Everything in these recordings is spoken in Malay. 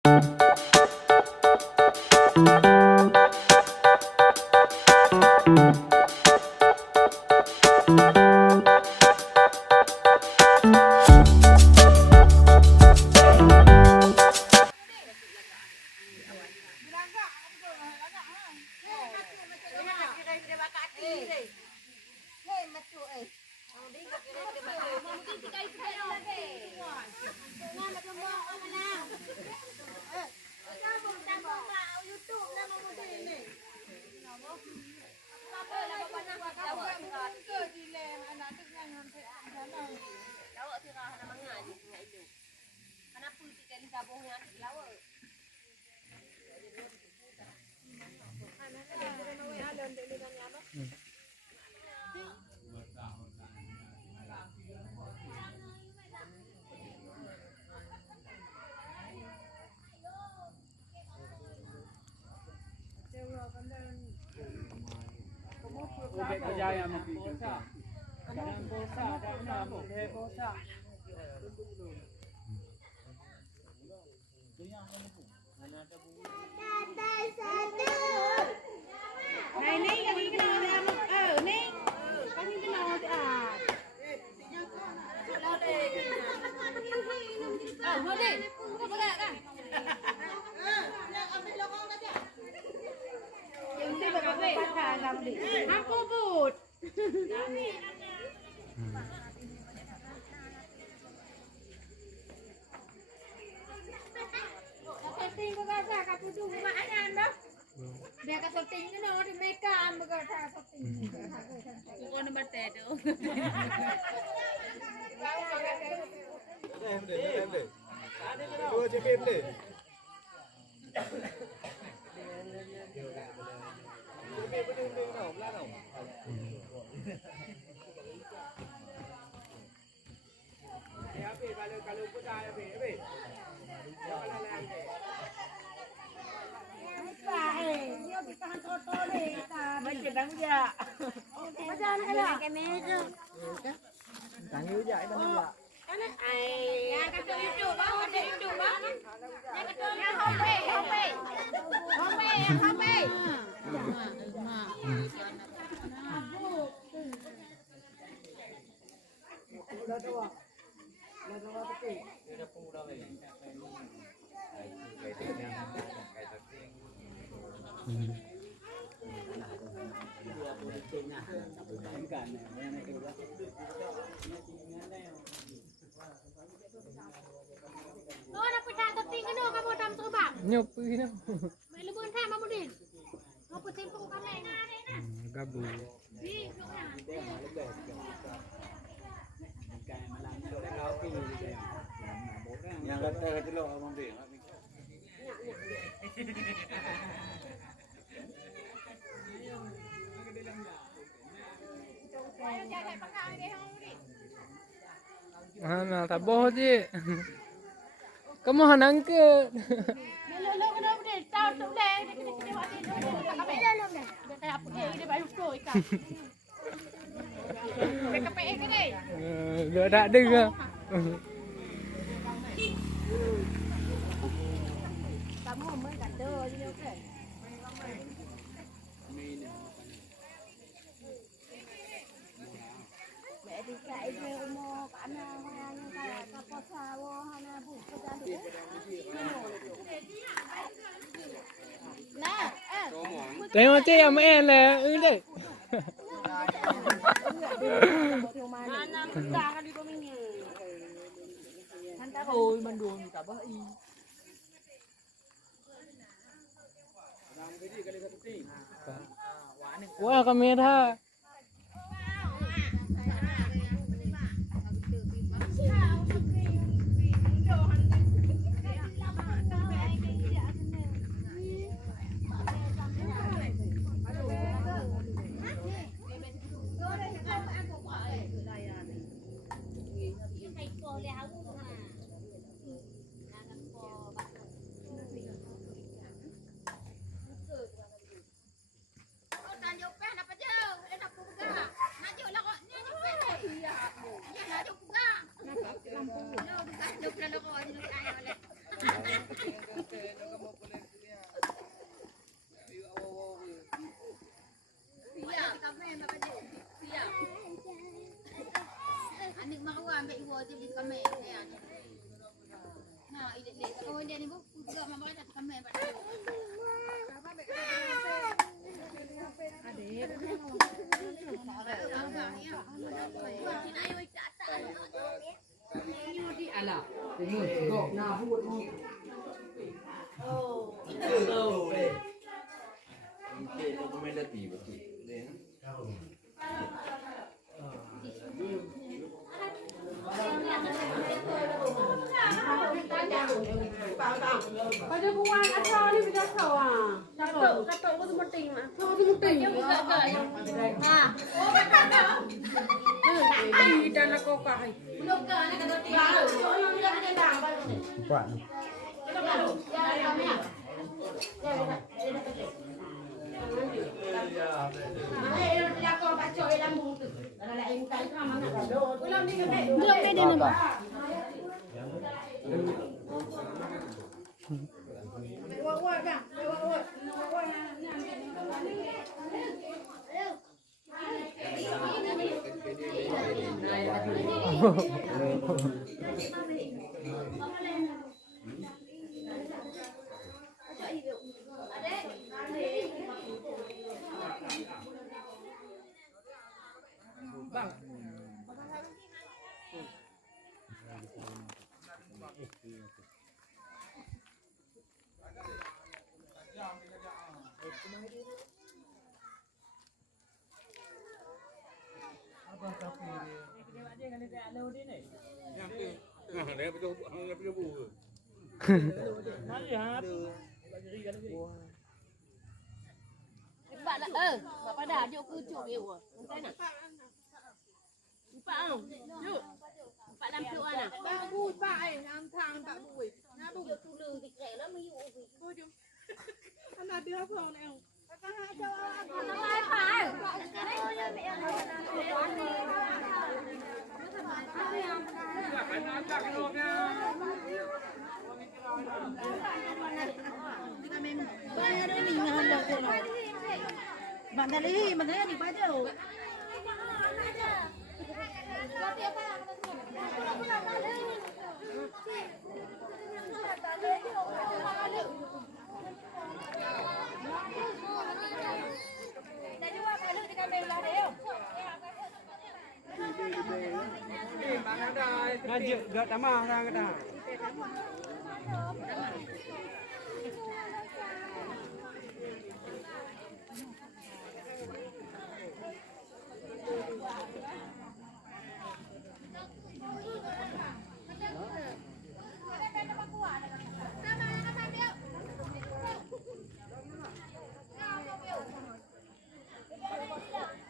Aku but. Ting ko ba sa kapudu maanan ba? Dia ka ting no di mekan baga ta ting. Ko na bate do. Em để. Đưa cho em để. Nyopi na. May lubon ka mamudin. Maputin ko kami na na. Gabu. Yang kata celok abang dia. Mana taboh je. Kamu hanang ke? Lalu kena berdeh, tahu tu berdeh, kita buat ni. Kami lalu berdeh. Dia kaya apa dia baru tu ikan. Mereka PE ke ni? Dia tak dengar. Kamu main kata ni okey. Jadi kat ini umur kana yang apa sawah hana bu jadi. Nah, Tengok cik yang main lah. Ini. mana kita kan di komingnya. Hantar hồi mình đuổi cả bác y. Wah kamera. dia ni bu, enggak mama kata kami pada. Alah, tengok gok nak buat ni. Oh, deh. Ini dokumentasi betul. Pada buang asal ni bisa kau ah. Katok tu penting mah. Kau tu penting. Ha. Kita nak kau kahai. Belum ke nak kata tiga. Yang dia kena dah. Kuat. Belum beda nama. Pak lah, bapak dah jom kucuk dia. Entah nak. Pak ang, jom. Pak dalam peluk ana. Bagus pak yang thang tak bui. Nah bu. Tu lương thì kẻ lắm mới dụ. Cô jom. Anak dia apa ni? Kata ada Lai pak. Mandali di baju. Ngajak gak tamah orang kata.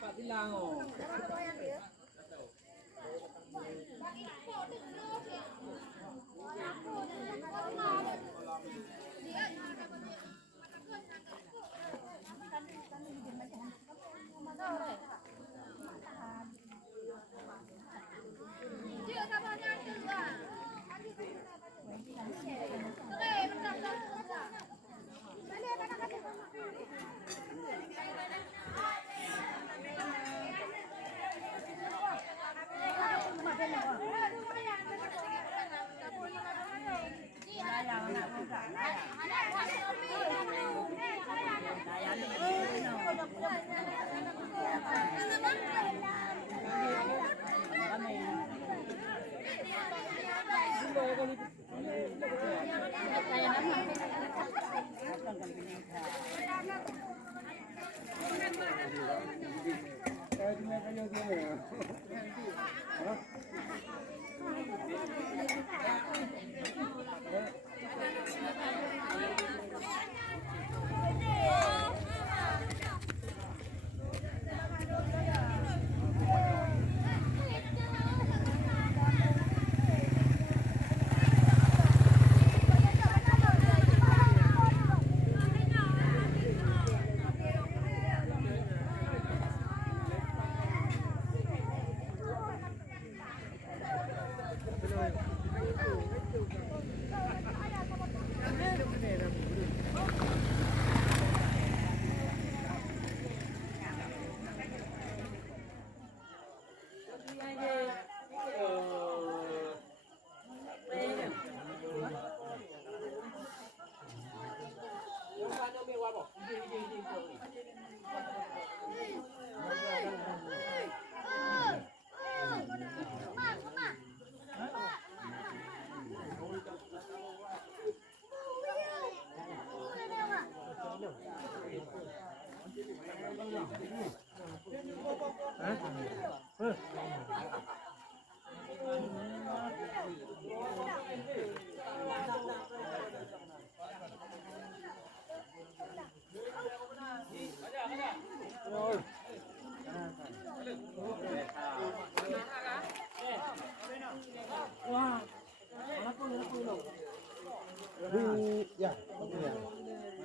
Pak bilang oh.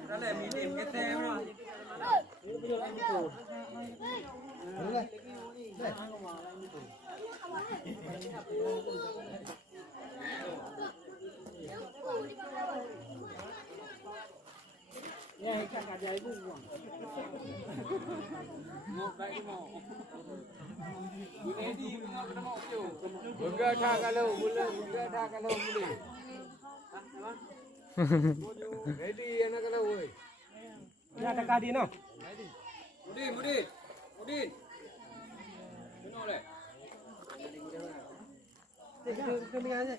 Dale, minim kita mana? Ya, ikan kajai pun. Ngok baik mau. Ini di ngok kena mau tu. Bunga dah kalau boleh, bunga dah kalau boleh. Ready anak kalau woi. Ya tak kadi no. Udin. Benar le. Kami aja.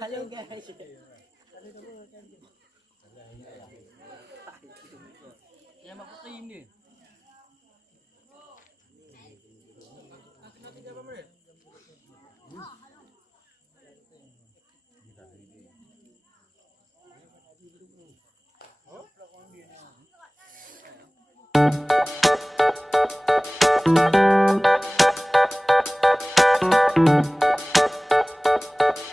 Hello guys. Yang mak tim ni.